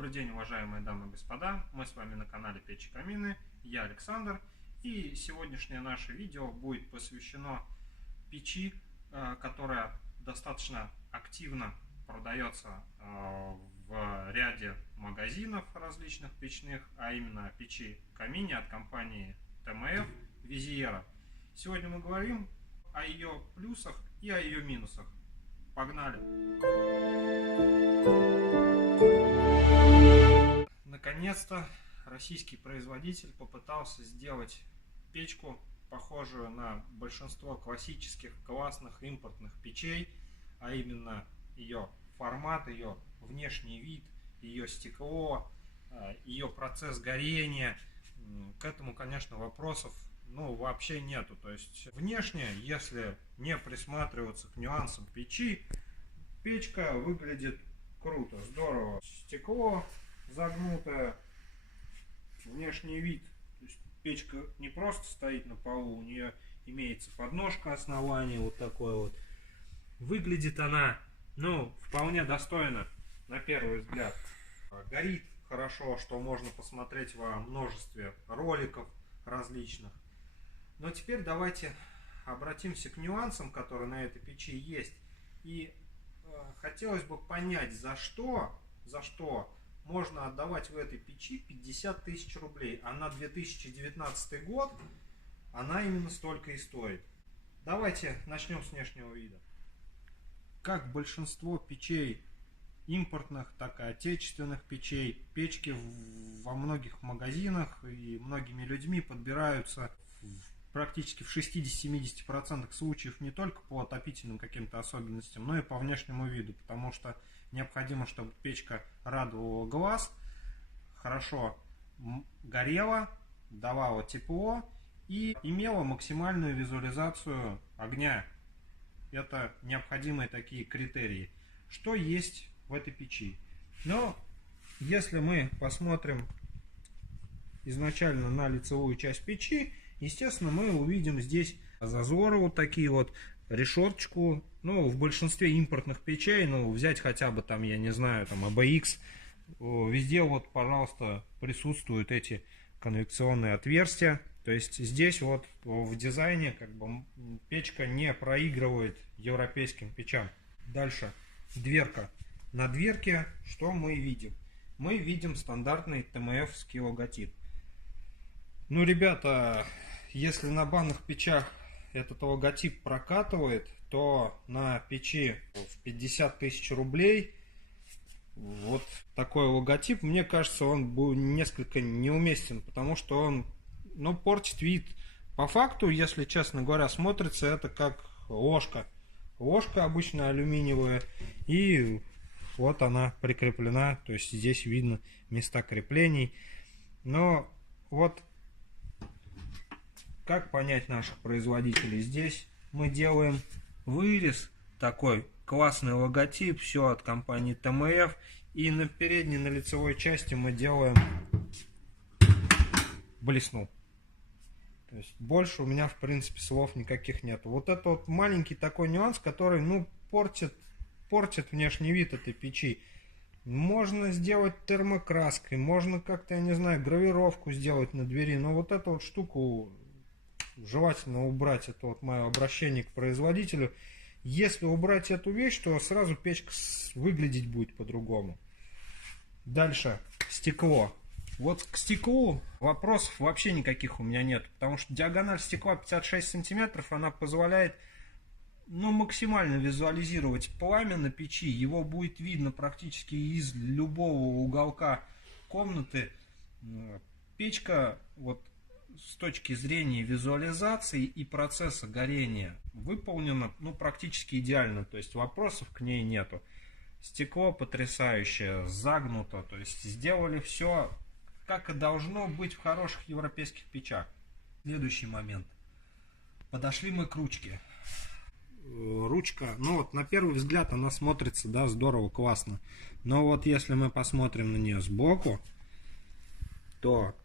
Добрый день, уважаемые дамы и господа, мы с вами на канале Печи Камины, я Александр, и сегодняшнее наше видео будет посвящено печи, которая достаточно активно продается в ряде магазинов различных печных, а именно печи Камини от компании ТМФ Визиера. Сегодня мы говорим о ее плюсах и о ее минусах. Погнали! Наконец-то российский производитель попытался сделать печку, похожую на большинство классических классных импортных печей, а именно ее формат, ее внешний вид, ее стекло, ее процесс горения. К этому, конечно, вопросов вообще нету. То есть внешне, если не присматриваться к нюансам печи, печка выглядит круто, здорово. Стекло загнутое, внешний вид. То есть печка не просто стоит на полу, у нее имеется подножка основания, вот такой вот. Выглядит она, вполне достойно, на первый взгляд. Горит хорошо, что можно посмотреть во множестве роликов различных. Но теперь давайте обратимся к нюансам, которые на этой печи есть. И хотелось бы понять, за что можно отдавать в этой печи 50 тысяч рублей. А на 2019 год она именно столько и стоит. Давайте начнем с внешнего вида. Как большинство печей импортных, так и отечественных печей, печки во многих магазинах и многими людьми подбираются практически в 60-70% случаев не только по отопительным каким-то особенностям, но и по внешнему виду, потому что необходимо, чтобы печка радовала глаз, хорошо горела, давала тепло и имела максимальную визуализацию огня. Это необходимые такие критерии. Что есть в этой печи? Но если мы посмотрим изначально на лицевую часть печи, естественно, мы увидим здесь зазоры вот такие вот, решеточку. В большинстве импортных печей, взять хотя бы там, я не знаю, там ABX, везде вот, пожалуйста, присутствуют эти конвекционные отверстия. То есть здесь вот в дизайне печка не проигрывает европейским печам. Дальше дверка. На дверке что мы видим? Мы видим стандартный ТМФ-ский логотип. Ребята, если на банных печах этот логотип прокатывает, то на печи в 50 тысяч рублей вот такой логотип, мне кажется, он был несколько неуместен, потому что он портит вид. По факту, если честно говоря, смотрится это как ложка. Ложка обычно алюминиевая, и вот она прикреплена, то есть здесь видно места креплений. Но вот как понять наших производителей? Здесь мы делаем вырез, такой классный логотип, все от компании ТМФ, и на передней, на лицевой части мы делаем блеснул. То есть больше у меня в принципе слов никаких нет. Вот это вот маленький такой нюанс, который портит внешний вид этой печи. Можно сделать термокраской, можно как-то, я не знаю, гравировку сделать на двери, но вот эту вот штуку желательно убрать. Это вот мое обращение к производителю. Если убрать эту вещь, то сразу печка выглядеть будет по-другому. Дальше стекло. Вот к стеклу вопросов вообще никаких у меня нет, потому что диагональ стекла 56 сантиметров, она позволяет максимально визуализировать пламя на печи. Его будет видно практически из любого уголка комнаты. Печка вот с точки зрения визуализации и процесса горения выполнена практически идеально, то есть вопросов к ней нету. Стекло потрясающее, загнуто, то есть сделали все как и должно быть в хороших европейских печах. Следующий момент. Подошли мы к ручке. Ручка, на первый взгляд она смотрится, здорово, классно. Но вот если мы посмотрим на нее сбоку, то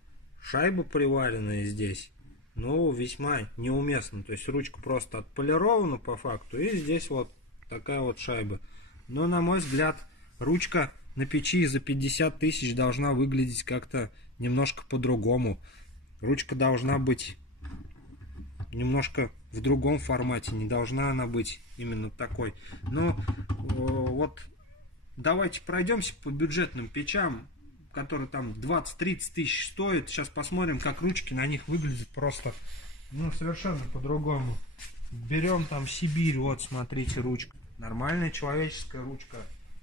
шайба приваренная здесь, весьма неуместно. То есть ручка просто отполирована по факту, и здесь вот такая вот шайба. Но на мой взгляд ручка на печи за 50 тысяч должна выглядеть как-то немножко по-другому. Ручка должна быть немножко в другом формате, не должна она быть именно такой. Но вот давайте пройдемся по бюджетным печам, которые там 20-30 тысяч стоят. Сейчас посмотрим, как ручки на них выглядят просто, ну, совершенно по-другому. Берем там Сибирь, вот смотрите, ручка. Нормальная человеческая ручка.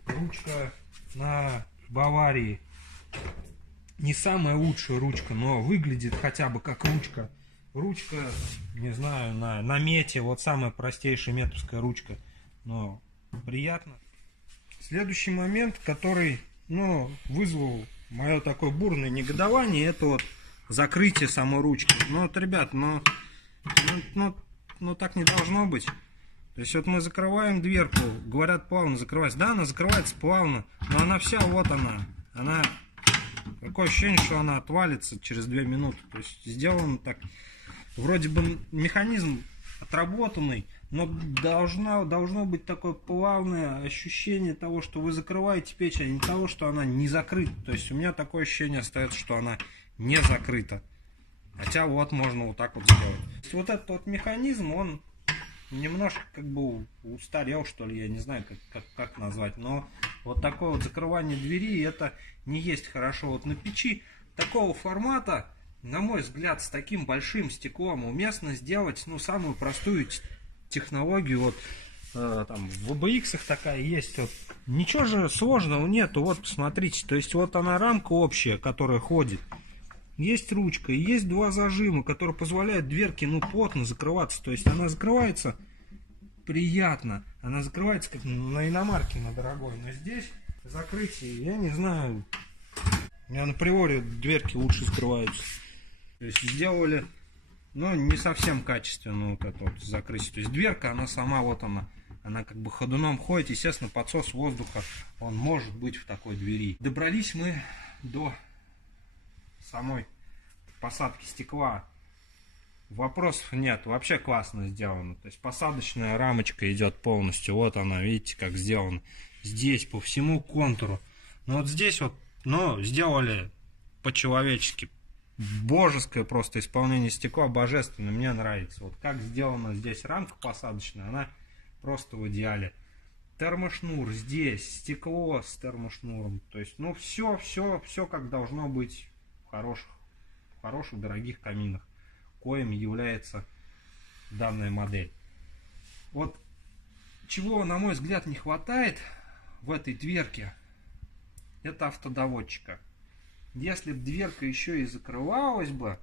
Ручка на Баварии. Не самая лучшая ручка, но выглядит хотя бы как ручка. Ручка, не знаю, на мете, вот самая простейшая метовская ручка. Но приятно. Следующий момент, который, ну, вызвал мое такое бурное негодование, это вот закрытие самой ручки. Ну вот, ребят, ну так не должно быть. То есть вот мы закрываем дверку, говорят, плавно закрывается. Да, она закрывается плавно, но она вся, вот она, такое ощущение, что она отвалится через 2 минуты. То есть сделано так, вроде бы механизм отработанный, но должно быть такое плавное ощущение того, что вы закрываете печь, а не того, что она не закрыта. То есть у меня такое ощущение остается, что она не закрыта. Хотя вот можно вот так вот сделать. Вот этот вот механизм, он немножко как бы устарел, что ли, я не знаю, как назвать. Но вот такое вот закрывание двери, это не есть хорошо. Вот на печи такого формата, на мой взгляд, с таким большим стеклом уместно сделать, ну, самую простую технологию. Вот там в VBX такая есть. Вот. Ничего же сложного нету. Вот смотрите, то есть вот она рамка общая, которая ходит. Есть ручка, и есть 2 зажима, которые позволяют дверке, ну, плотно закрываться. То есть она закрывается приятно. Она закрывается как на иномарке, на дорогой. Но здесь закрытие, я не знаю. У меня на приоре дверки лучше закрываются. То есть сделали, ну, не совсем качественно вот это вот закрытие. То есть дверка, она сама, вот она как бы ходуном ходит. Естественно, подсос воздуха, он может быть в такой двери. Добрались мы до самой посадки стекла. Вопросов нет, вообще классно сделано. То есть посадочная рамочка идет полностью. Вот она, видите, как сделано. Здесь по всему контуру. Но вот здесь вот, ну, сделали по-человечески. Божеское просто исполнение стекла, божественно, мне нравится. Вот как сделана здесь рамка посадочная, она просто в идеале. Термошнур здесь, стекло с термошнуром. То есть, ну, все как должно быть в хороших дорогих каминах, коим является данная модель. Вот чего, на мой взгляд, не хватает в этой дверке, это автодоводчика. Если бы дверка еще и закрывалась бы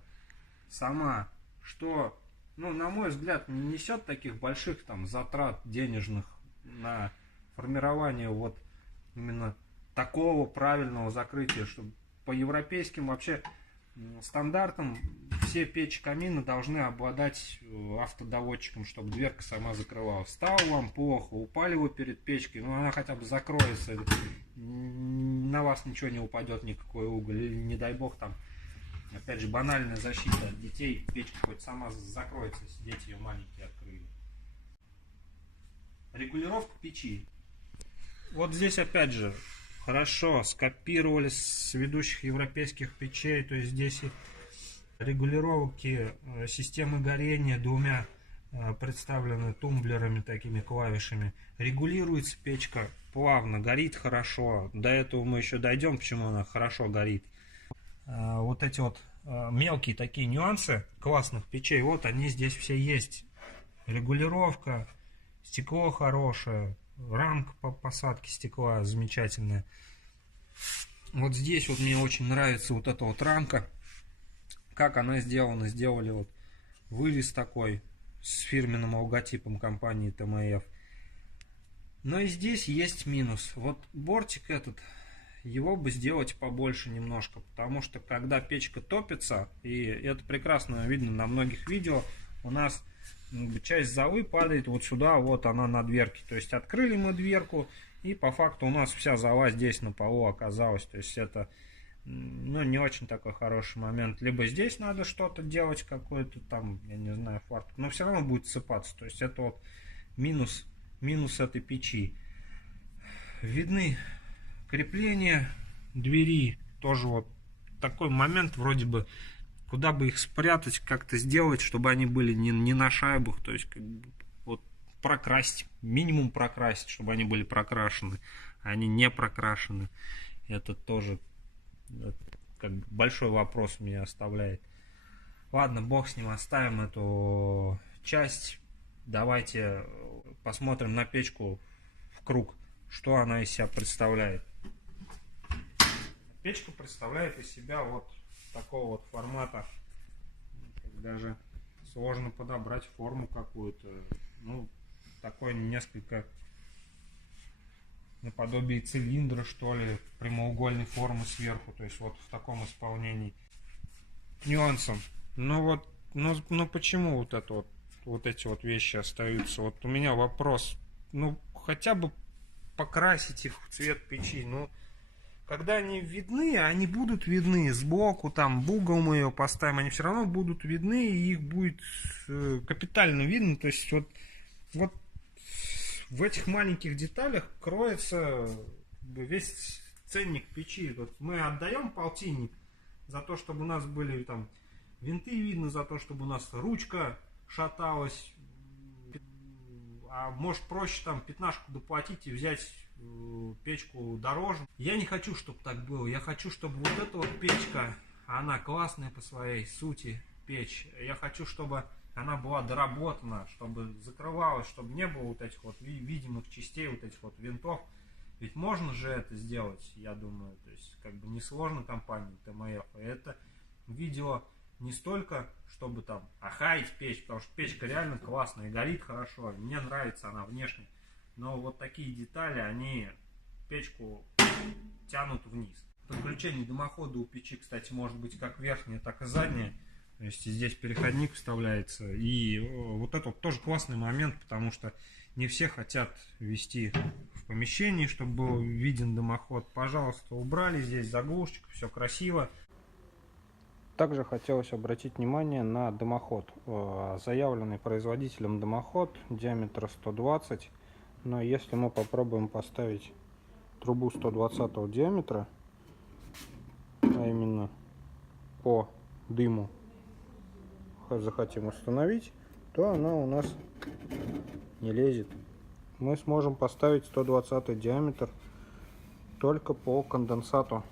сама, что, ну, на мой взгляд, не несет таких больших там затрат денежных на формирование вот именно такого правильного закрытия, чтобы по европейским вообще стандартам все печи камина должны обладать автодоводчиком, чтобы дверка сама закрывалась. Стало вам плохо, упали вы перед печкой, ну, она хотя бы закроется, на вас ничего не упадет, никакой уголь, или не дай бог там, опять же, банальная защита от детей, печка хоть сама закроется, если дети ее маленькие открыли. Регулировка печи. Вот здесь опять же хорошо скопировали с ведущих европейских печей, то есть здесь и регулировки системы горения 2 представлены тумблерами, такими клавишами. Регулируется печка плавно, горит хорошо. До этого мы еще дойдем, почему она хорошо горит. Вот эти вот мелкие такие нюансы классных печей, вот они здесь все есть. Регулировка, стекло хорошее, рамка по посадке стекла замечательная. Вот здесь вот мне очень нравится вот эта вот рамка, как она сделана. Сделали вот вырез такой с фирменным логотипом компании ТМФ. Но и здесь есть минус. Вот бортик этот, его бы сделать побольше немножко, потому что когда печка топится, и это прекрасно видно на многих видео, у нас часть золы падает вот сюда, вот она на дверке. То есть открыли мы дверку, и по факту у нас вся зола здесь на полу оказалась. То есть это, ну, не очень такой хороший момент. Либо здесь надо что-то делать, какой-то там, я не знаю, фартук, но все равно будет сыпаться. То есть это вот минус этой печи. Видны Крепление двери тоже вот такой момент, вроде бы, куда бы их спрятать, как-то сделать, чтобы они были не на шайбах, то есть как бы, вот прокрасить, минимум прокрасить, чтобы они были прокрашены, а они не прокрашены. Это тоже как бы большой вопрос меня оставляет. Ладно, бог с ним, оставим эту часть. Давайте посмотрим на печку в круг, что она из себя представляет. Печка представляет из себя вот такого вот формата. Даже сложно подобрать форму какую-то. Ну, такой несколько наподобие цилиндра, что ли, прямоугольной формы сверху. То есть вот в таком исполнении. Нюансом. Но вот, но почему вот это вот эти вот вещи остаются? Вот у меня вопрос. Ну, хотя бы покрасить их в цвет печи. Ну, когда они видны, они будут видны сбоку, там, в угол мы ее поставим, они все равно будут видны, и их будет капитально видно. То есть вот в этих маленьких деталях кроется весь ценник печи. Вот мы отдаем полтинник за то, чтобы у нас были там винты видно, за то, чтобы у нас ручка шаталась. А может проще там 15 доплатить и взять печку дороже. Я не хочу, чтобы так было. Я хочу, чтобы вот эта вот печка, она классная по своей сути печь. Я хочу, чтобы она была доработана, чтобы закрывалась, чтобы не было вот этих вот видимых частей, вот этих вот винтов. Ведь можно же это сделать, я думаю. То есть как бы несложно компании ТМФ. И это видео не столько, чтобы там охаять печь, потому что печка реально классная, горит хорошо, мне нравится она внешне. Но вот такие детали, они печку тянут вниз. Подключение дымохода у печи, кстати, может быть как верхнее, так и заднее. То есть здесь переходник вставляется. И вот это вот тоже классный момент, потому что не все хотят вести в помещении, чтобы был виден дымоход. Пожалуйста, убрали здесь заглушечка, все красиво. Также хотелось обратить внимание на дымоход. Заявленный производителем дымоход диаметра 120. Но если мы попробуем поставить трубу 120 диаметра, а именно по дыму захотим установить, то она у нас не лезет. Мы сможем поставить 120 диаметр только по конденсату.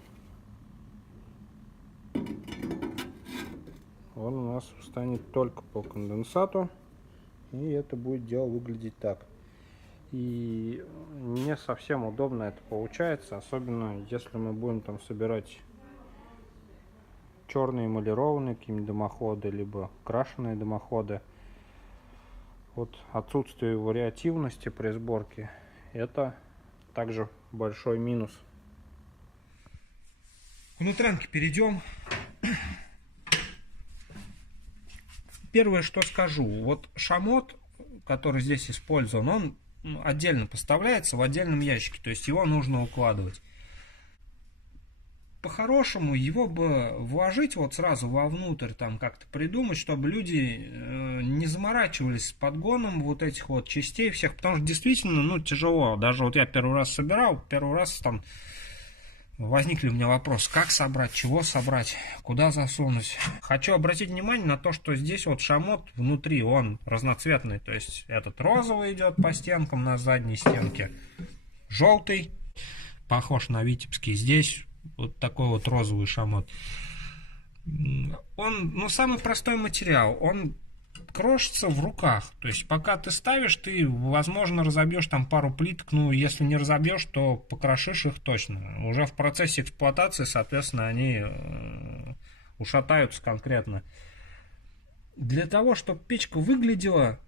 Он у нас встанет только по конденсату, и это будет дело выглядеть так. И не совсем удобно это получается, особенно если мы будем там собирать черные эмалированные какие-нибудь дымоходы, либо крашеные дымоходы. Вот отсутствие вариативности при сборке — это также большой минус. К внутрянке перейдем. Первое, что скажу, вот шамот, который здесь использован, он отдельно поставляется в отдельном ящике, то есть его нужно укладывать. По-хорошему его бы вложить вот сразу вовнутрь, там как-то придумать, чтобы люди не заморачивались с подгоном вот этих вот частей всех, потому что действительно, ну, тяжело. Даже вот я первый раз собирал, первый раз там возникли у меня вопросы, как собрать, чего собрать, куда засунуть. Хочу обратить внимание на то, что здесь вот шамот внутри, он разноцветный. То есть этот розовый идет по стенкам на задней стенке, желтый, похож на витебский. Здесь вот такой вот розовый шамот. Он, ну, самый простой материал, он крошится в руках. То есть пока ты ставишь, ты, возможно, разобьешь там пару плиток. Ну, если не разобьешь, то покрошишь их точно. Уже в процессе эксплуатации, соответственно, они ушатаются конкретно. Для того, чтобы печка выглядела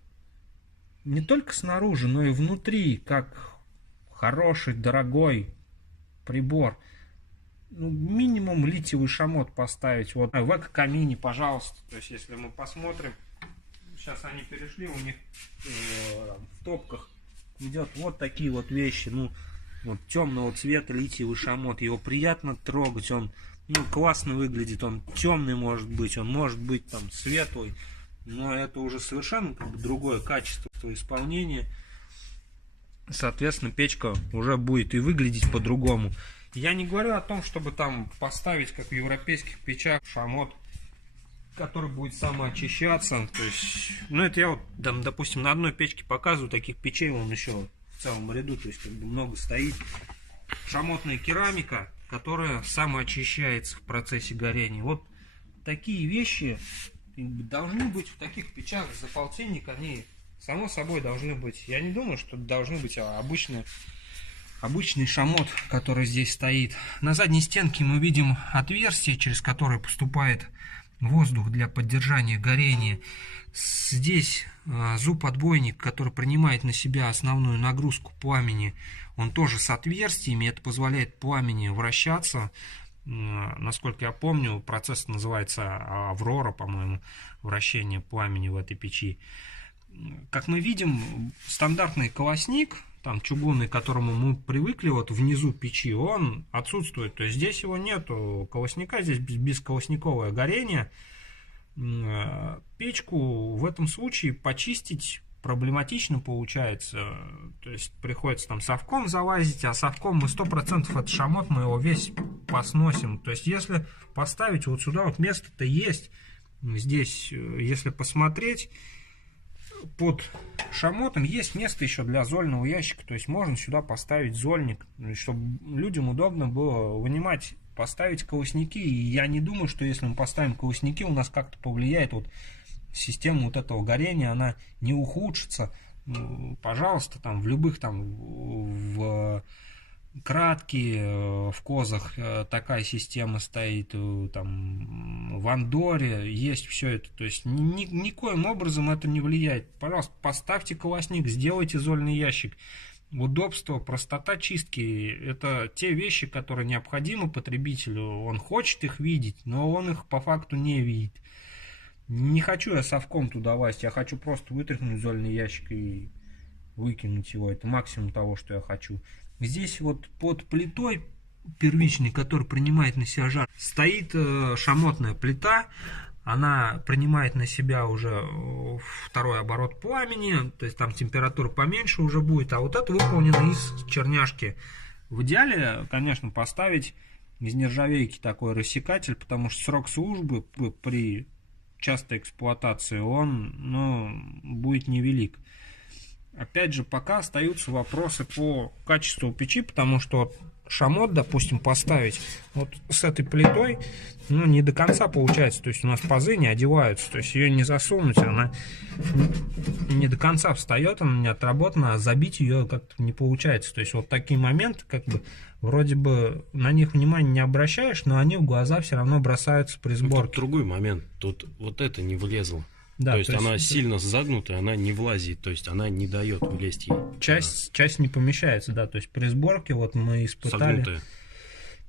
не только снаружи, но и внутри, как хороший, дорогой прибор, ну, минимум литиевый шамот поставить. Вот в эко-камине, пожалуйста. То есть, если мы посмотрим, сейчас они перешли, у них в топках идет вот такие вот вещи. Ну, вот темного цвета литиевый шамот. Его приятно трогать, он, ну, классно выглядит. Он темный может быть, он может быть там светлый, но это уже совершенно как бы другое качество исполнения. Соответственно, печка уже будет и выглядеть по-другому. Я не говорю о том, чтобы там поставить, как в европейских печах, шамот, который будет самоочищаться. То есть, ну это я вот, там, допустим, на одной печке показываю, таких печей он еще в целом ряду, то есть как бы много стоит. Шамотная керамика, которая самоочищается в процессе горения. Вот такие вещи должны быть в таких печах за полтинник, они само собой должны быть. Я не думаю, что должны быть обычный шамот, который здесь стоит. На задней стенке мы видим отверстие, через которое поступает воздух для поддержания горения. Здесь зуб-отбойник, который принимает на себя основную нагрузку пламени, он тоже с отверстиями. Это позволяет пламени вращаться. Насколько я помню, процесс называется Аврора, по-моему, вращение пламени в этой печи. Как мы видим, стандартный колосник, там чугунный, к которому мы привыкли, вот внизу печи, он отсутствует. То есть здесь его нету, колосника, здесь бесколосниковое горение. Печку в этом случае почистить проблематично получается. То есть приходится там совком залазить, а совком мы 100% этот шамот, мы его весь посносим. То есть если поставить вот сюда, вот место-то есть, здесь, если посмотреть, под шамотом есть место еще для зольного ящика, то есть можно сюда поставить зольник, чтобы людям удобно было вынимать, поставить колосники. И я не думаю, что если мы поставим колосники, у нас как-то повлияет вот система вот этого горения, она не ухудшится. Пожалуйста, там в любых там в кратке, в козах такая система стоит, там в Андоре есть все это, то есть никоим образом это не влияет. Пожалуйста, поставьте колосник, сделайте зольный ящик. Удобство, простота чистки — это те вещи, которые необходимы потребителю. Он хочет их видеть, но он их по факту не видит. Не хочу я совком туда лазить, я хочу просто вытряхнуть зольный ящик и выкинуть его. Это максимум того, что я хочу. Здесь вот под плитой первичной, которая принимает на себя жар, стоит шамотная плита. Она принимает на себя уже второй оборот пламени, то есть там температура поменьше уже будет. А вот это выполнено из черняшки. В идеале, конечно, поставить из нержавейки такой рассекатель, потому что срок службы при частой эксплуатации он будет невелик. Опять же, пока остаются вопросы по качеству печи, потому что шамот, допустим, поставить вот с этой плитой, не до конца получается. То есть у нас пазы не одеваются, то есть ее не засунуть, она не до конца встает, она не отработана, а забить ее как-то не получается. То есть вот такие моменты, как бы, вроде бы на них внимания не обращаешь, но они в глаза все равно бросаются при сборке. Тут другой момент, тут вот это не влезло. Да, то есть она сильно загнутая, она не влазит, то есть она не дает влезть ей. Часть не помещается, да, то есть при сборке вот мы испытали согнутая.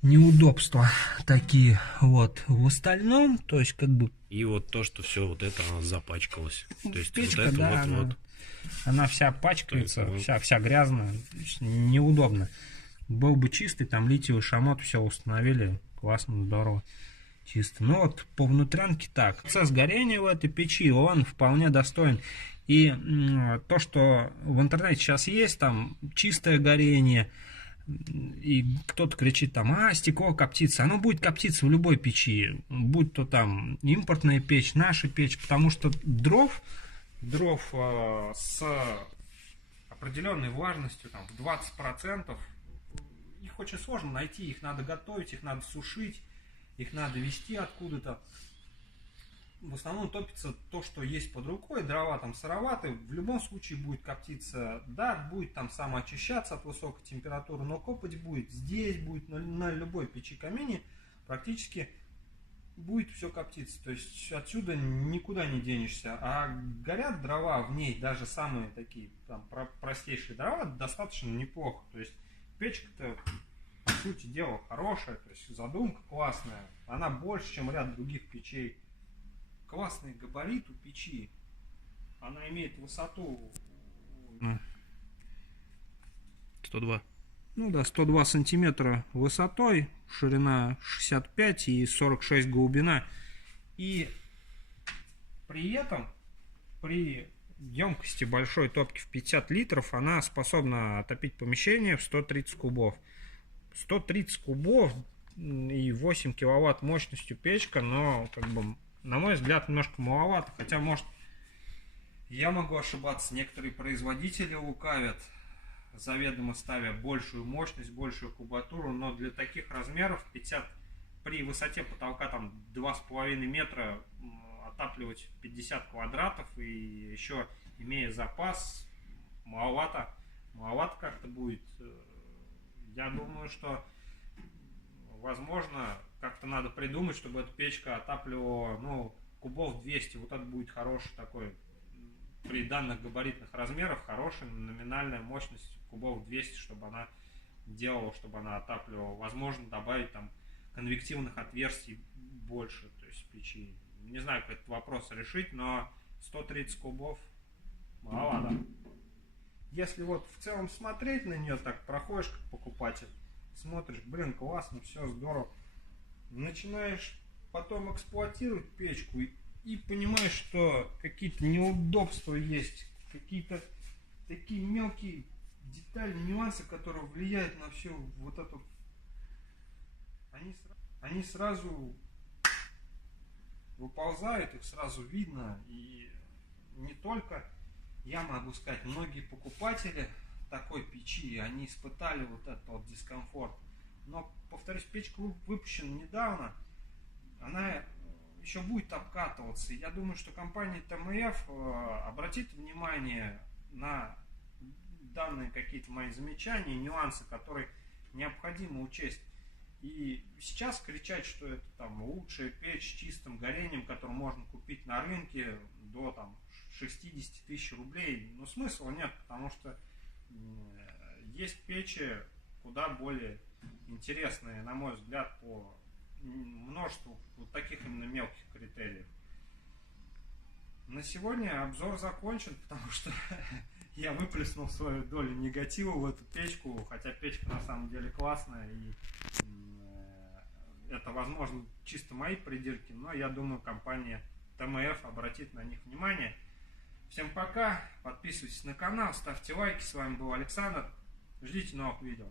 Неудобства такие. Вот. В остальном, то есть как бы... И вот то, что все вот это она запачкалась. То есть печка, вот это да, она вся пачкается, вся грязная, неудобно. Был бы чистый, там литиевый шамот, все установили, классно, здорово. Чисто. Ну вот по внутрянке так. Процесс горения в этой печи, он вполне достоин. И то, что в интернете сейчас есть, там чистое горение, и кто-то кричит там, стекло коптится. Оно будет коптиться в любой печи, будь то там импортная печь, наша печь, потому что дров с определенной влажностью, там, в 20%, их очень сложно найти, их надо готовить, их надо сушить, их надо везти откуда-то. В основном топится то, что есть под рукой, дрова там сыроватые, в любом случае будет коптиться, да, будет там самоочищаться от высокой температуры, но копоть будет, здесь будет, на любой печи камине практически будет все коптиться, то есть отсюда никуда не денешься, а горят дрова в ней, даже самые такие там простейшие дрова, достаточно неплохо, то есть печка-то по сути дела хорошая, то есть задумка классная, она больше, чем ряд других печей. Классный габарит у печи. Она имеет высоту 102. Ну да, 102 сантиметра высотой, ширина 65 и 46 глубина. И при этом, при емкости большой топки в 50 литров, она способна отопить помещение в 130 кубов. 130 кубов и 8 киловатт мощностью печка, но, как бы, на мой взгляд, немножко маловато. Хотя, может, я могу ошибаться, некоторые производители лукавят, заведомо ставя большую мощность, большую кубатуру, но для таких размеров 50 при высоте потолка там 2,5 метра отапливать 50 квадратов и еще имея запас, маловато как-то будет. Я думаю, что возможно как-то надо придумать, чтобы эта печка отапливала, ну, кубов 200. Вот это будет хороший такой, при данных габаритных размерах, хорошая номинальная мощность кубов 200, чтобы она делала, чтобы она отапливала. Возможно, добавить там конвективных отверстий больше, то есть печи. Не знаю, как этот вопрос решить, но 130 кубов маловато. Если вот в целом смотреть на нее, так проходишь как покупатель, смотришь, блин, классно, все здорово. Начинаешь потом эксплуатировать печку и понимаешь, что какие-то неудобства есть, какие-то такие мелкие детали, нюансы, которые влияют на всю вот эту... Они сразу выползают, их сразу видно. И не только я могу сказать, многие покупатели такой печи, они испытали вот этот вот дискомфорт. Но, повторюсь, печка выпущена недавно, она еще будет обкатываться. Я думаю, что компания ТМФ обратит внимание на данные какие-то мои замечания, нюансы, которые необходимо учесть. И сейчас кричать, что это там лучшая печь с чистым горением, которую можно купить на рынке до там 60 тысяч рублей, ну, смысла нет, потому что есть печи куда более интересные, на мой взгляд, по множеству вот таких именно мелких критериев. На сегодня обзор закончен, потому что я выплеснул свою долю негатива в эту печку, хотя печка на самом деле классная, и это, возможно, чисто мои придирки, но я думаю, компания ТМФ обратит на них внимание. Всем пока, подписывайтесь на канал, ставьте лайки, с вами был Александр, ждите новых видео.